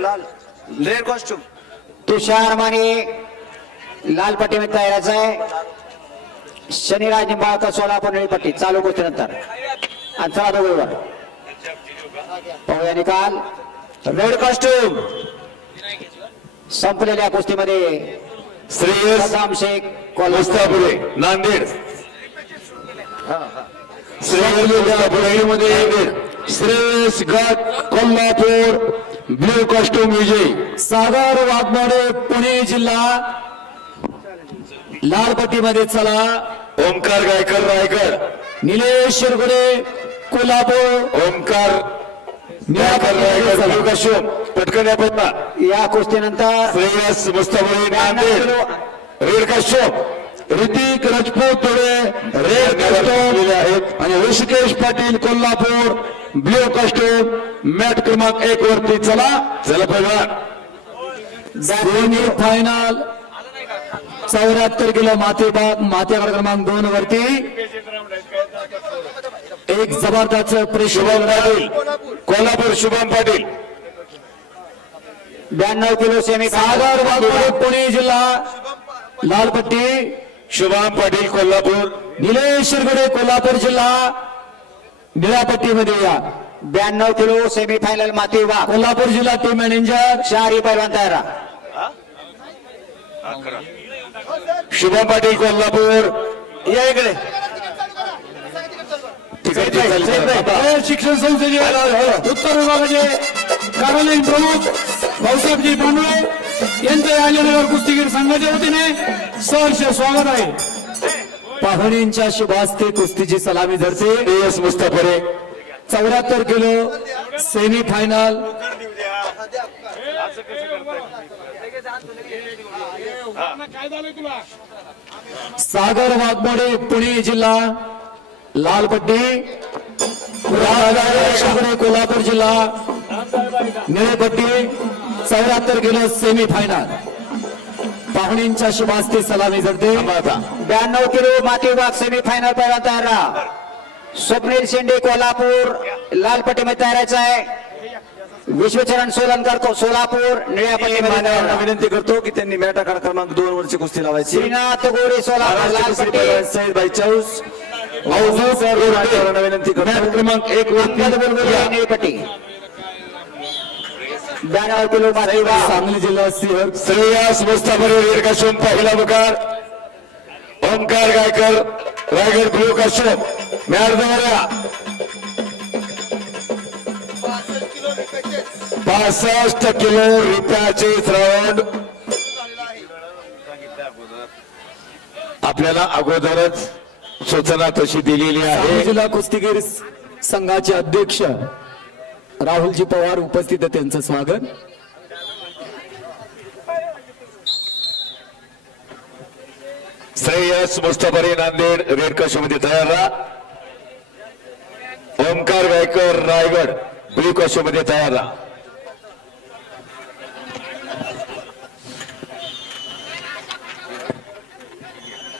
लाल. Red costume तुषार माने लाल पट्टीमध्ये तयाराचा आहे. शनिराज निंबाळकर सोलापूर निळी पट्टी. चालू गोष्टीनंतर आणि चला दोघं पाहूया निकाल. रेड कॉस्ट्युम संपलेल्या कुस्तीमध्ये श्रेयस शेख कोल्हापूर. नांदेड. श्रेयसमध्ये श्रेयस गट कोल्हापूर. ब्ल्यू कॉस्ट्युम विजय. सागर वाघमारे पुणे जिल्हा. लाल पट्टीमध्ये चला. Omkar Gaikar Raigad. Nilesh Shirgude Kolhapur. Omkar Gaikar Raigad blue costume. पटकन या पटना या कुस्तीनंतर श्रेयस नांदेड. Red costume. ऋतिक राजपूत थोडे रेड कॉस्ट्युम आहेत आणि Rushikesh Patil Kolhapur blue costume mat क्रमांक एक वरती चला. चला पहिला. फायनल चौऱ्याहत्तर किलो माते भाग मातेगड क्रमांक दोन वरती. एक जबरदस्त शुभम पाटील. कोल्हापूर शुभम पाटील. ब्याण्णव किलो सेमी सागर पुणे जिल्हा. लाल पट्टी शुभम पाटील कोल्हापूर निलेश शिरगुडे कोल्हापूर जिल्हा निळ्या पट्टीमध्ये या. ब्याण्णव किलो सेमी फायनल माती विभाग कोल्हापूर जिल्हा टीम मॅनेजर चारही पैलवान तयार. शुभम पाटील कोल्हापूर. या इकडे. शिक्षण संस्थेचे उत्तर विभागाचे कार्यालयीन प्रमुख भाऊसाहेबजी बांबळे यांचे आलेल्या कुस्तीगीर संघाच्या वतीने सहर्ष स्वागत आहे. पाहुण्यांच्या शुभास्ते कुस्तीची सलामी धरते. श्रेयस मुस्तापुरे चौऱ्याहत्तर kilo semi final Sagar Waghmode Pune जिल्हा लालपट्टी. कोल्हापूर जिल्हा. निळेपट्टी. चौऱ्याहत्तर किलो सेमी फायनल पाहुणींच्या शुभास्ते सलामी धरते ब्याण्णव किलो माती विभाग सेमी फायनल पैलवान तयार राहा. स्वप्नील शेंडे कोल्हापूर लाल पट्टीमध्ये तयारायचं आहे. विश्वचरण सोलनकर सोलापूर निळ्या पट्टीमध्ये. विनंती करतो की त्यांनी मॅट आखाडा क्रमांक दोन वरची कुस्ती लावायची. श्रीनाथ गोरे सोलापूर लाल पट्टी. चौस. विनंती करतो. क्रमांक एक वरती पट्टी. सांगली जिल्हा सिंह श्रेयस कॉस्ट्युम पहिला बुकार ओमकार गायकर रायगड जवळ पासष्ट किलो रुपयाचे राऊंड आपल्याला अगोदरच सूचना तशी दिलेली आहे. जिल्हा कुस्तीगीर संघाचे अध्यक्ष राहुलजी पवार उपस्थित आहे त्यांचं स्वागत. श्रेयस मुस्तफरी नांदेड रेड कॉस्ट्युममध्ये तयार राहा ओमकार गायकर रायगड ब्ल्यू कॉस्ट्युममध्ये तयार राहा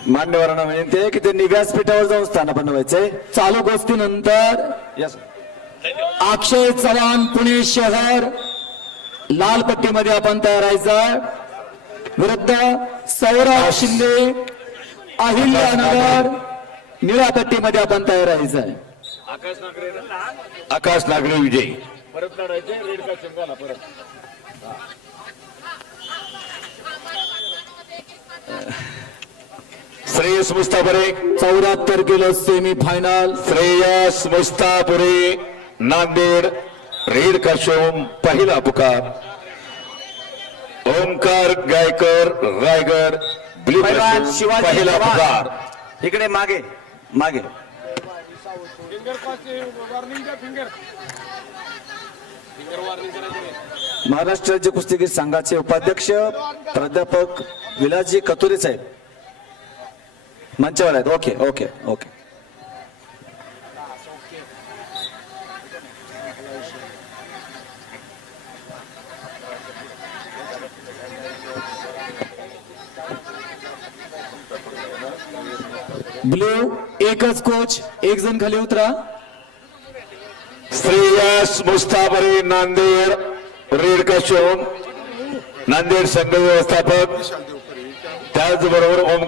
मान्यवरांना विनंती आहे की त्यांनी व्यासपीठावर जाऊन स्थान बनवायचंय चालू गोष्टीनंतर अक्षय चव्हाण पुणे शहर. लाल पट्टीमध्ये आपण तयार आहे विरुद्ध सौरभ शिंदे अहिल्यानगर. निळ्या पट्टीमध्ये आपण तयार आहे आकाश नागरे. विजय. श्रेयस मुस्तापुरे चौऱ्याहत्तर kilo semi final Shreyas Mustapure Nanded red costume पहिला पुकार. ओमकार गायकर रायगड पहिला. पुकार. इकडे मागे मागे. महाराष्ट्र राज्य कुस्तीगीर संघाचे उपाध्यक्ष प्राध्यापक विलासजी कतुरे साहेब. मंचावर आहेत. Okay okay okay. ब्ल्यू एकच कोच एक जण खाली उतरा. श्रेयस मुस्ताबरी नांदेड रेड कशोम नांदेड संघ व्यवस्थापक. त्याचबरोबर ओम